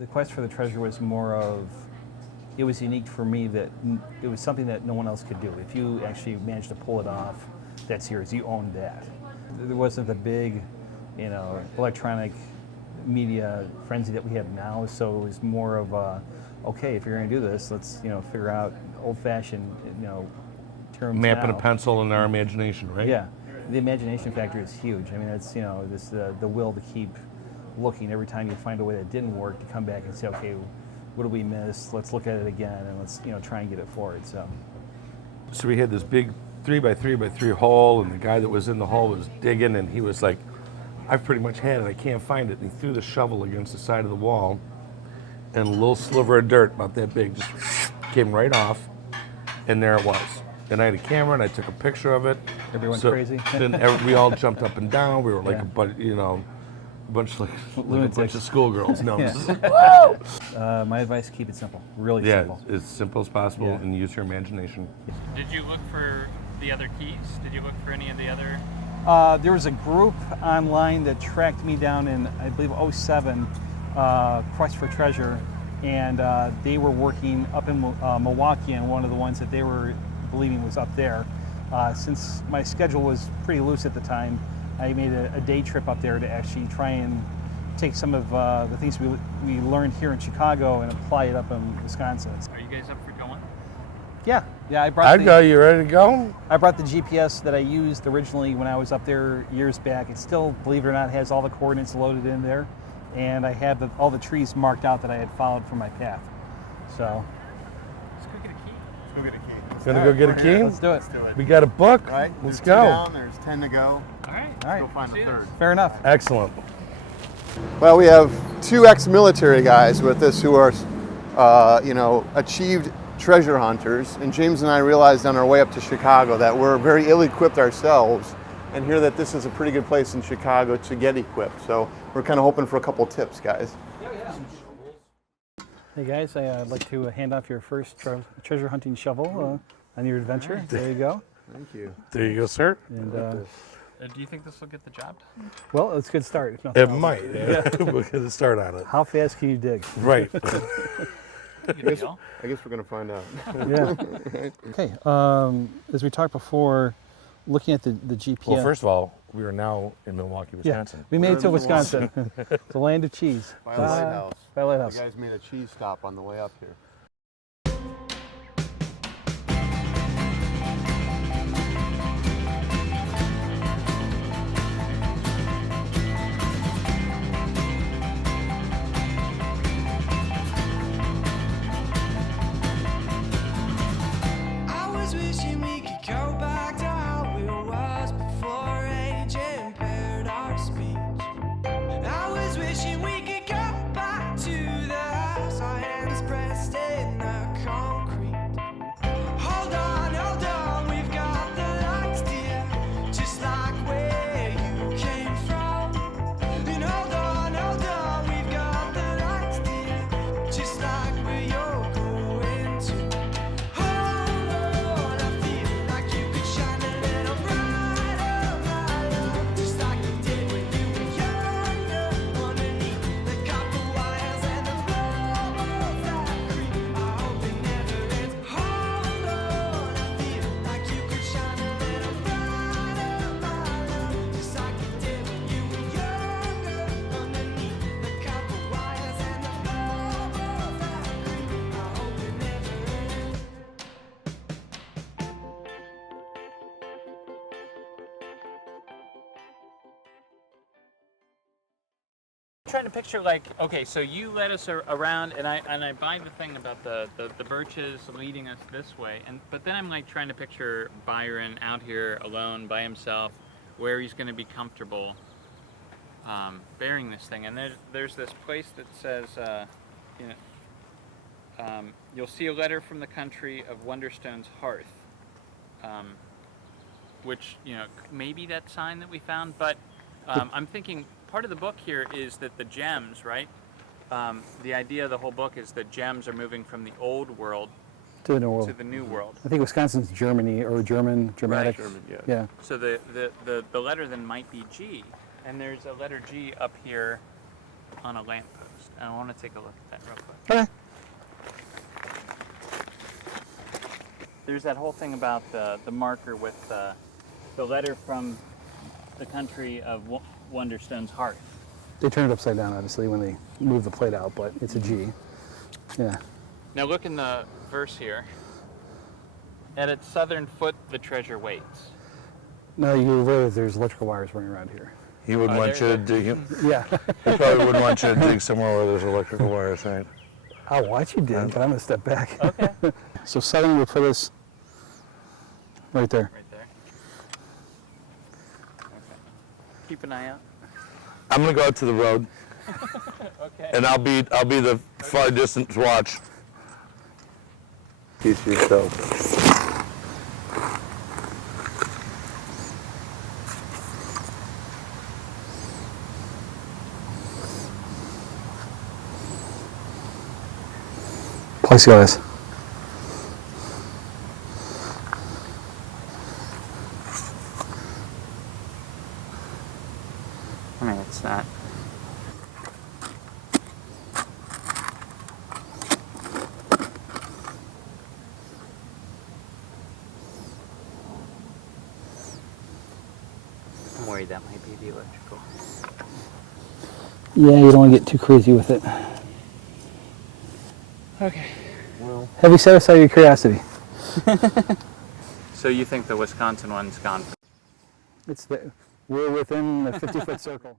The quest for the treasure was more of, it was unique for me that it was something that no one else could do. If you actually managed to pull it off, that's yours. You owned that. There wasn't the big, electronic media frenzy that we have now. So it was more of a, okay, if you're going to do this, let's figure out old-fashioned terms. Map and now. a pencil and our imagination, right? Yeah, the imagination factor is huge. I mean, it's this the will to keep looking every time you find a way that didn't work, to come back and say, okay, what did we miss? Let's look at it again and let's try and get it forward. So we had this big 3x3x3 hole, and the guy that was in the hole was digging, and he was like, I've pretty much had it, I can't find it. And he threw the shovel against the side of the wall, and a little sliver of dirt about that big just came right off, and there it was. And I had a camera, and I took a picture of it. Everyone's crazy. Then we all jumped up and down. We were like a bunch of schoolgirls. No, my advice: keep it simple, really simple. Yeah, as simple as possible, and use your imagination. Did you look for the other keys? Did you look for any of the other? There was a group online that tracked me down in, I believe, 2007, Quest for Treasure, and they were working up in Milwaukee, and one of the ones that they were believing was up there. Since my schedule was pretty loose at the time, I made a day trip up there to actually try and take some of the things we learned here in Chicago and apply it up in Wisconsin. Are you guys up for going? Yeah. I'd go. You ready to go? I brought the GPS that I used originally when I was up there years back. It still, believe it or not, has all the coordinates loaded in there, and I have all the trees marked out that I had followed for my path. So. Let's go get a key. Let's go get a key. Gonna go get a key? Let's do it. We got a book. All right, Let's there's go. 2 down, there's 10 to go. All right. Let's go find the third. Fair enough. Excellent. Well, we have 2 ex-military guys with us who are, achieved treasure hunters. And James and I realized on our way up to Chicago that we're very ill-equipped ourselves, and hear that this is a pretty good place in Chicago to get equipped. So we're kind of hoping for a couple tips, guys. Hey guys, I'd like to hand off your first treasure hunting shovel on your adventure. There you go. Thank you. There you go, sir. And do you think this will get the job done? well, it's a good start. If nothing It else. might. Yeah. We're gonna start on it. How fast can you dig? Right. I guess we're going to find out. Yeah. Okay. As we talked before, looking at the GPS. Well, first of all, we are now in Milwaukee, Wisconsin. We made it to We're in Wisconsin, the land of cheese. By a lighthouse. By a lighthouse. You guys made a cheese stop on the way up here. I was wishing we could go back to how it was before age impaired our speech. I was wishing we could go back to the house, our hands pressed in the concrete. Hold on, we've got the lights, dear, just like where you came from. And hold on, we've got the lights, dear, just like where you're going to. Hold on, I feel like you could shine a little brighter, my love, just like you did when you were younger, underneath the copper wires and the bubbles that creep. I hope it never ends. Hold on, I feel like you could shine a little brighter, my love, just like you did when you were younger, underneath the copper wires and the bubbles that creep. I hope it never ends. Trying to picture okay, so you led us around, and I buy the thing about the birches leading us this way, but then I'm trying to picture Byron out here alone by himself, where he's going to be comfortable bearing this thing. And there's this place that says, you'll see a letter from the country of Wonderstone's hearth, which maybe that sign that we found, but I'm thinking. Part of the book here is that the gems, right? The idea of the whole book is that gems are moving from the old world To the new world. to the new world. I think Wisconsin's Germany or Germanic. Right. German, yes. Yeah. So the letter then might be G, and there's a letter G up here on a lamppost. I want to take a look at that real quick. Okay. There's that whole thing about the marker with the letter from the country of Wonderstone's heart. They turn it upside down, obviously, when they move the plate out, but it's a G. Yeah. Now look in the verse here. At its southern foot, the treasure waits. No, you're aware that there's electrical wires running around here. He would Oh, want you there- to dig him. Yeah. He probably wouldn't want you to dig somewhere where there's electrical wires, right? I'll watch you dig, but I'm going to step back. Okay. So southern will put us right there. Right there. Okay. Keep an eye out. I'm gonna go out to the road, Okay. and I'll be the far distance watch. Teach yourself. Plexiglass. I mean, it's not. I'm worried that might be the electrical. Yeah, you don't want to get too crazy with it. Okay. Have you satisfied your curiosity? So you think the Wisconsin one's gone? We're within a 50-foot circle.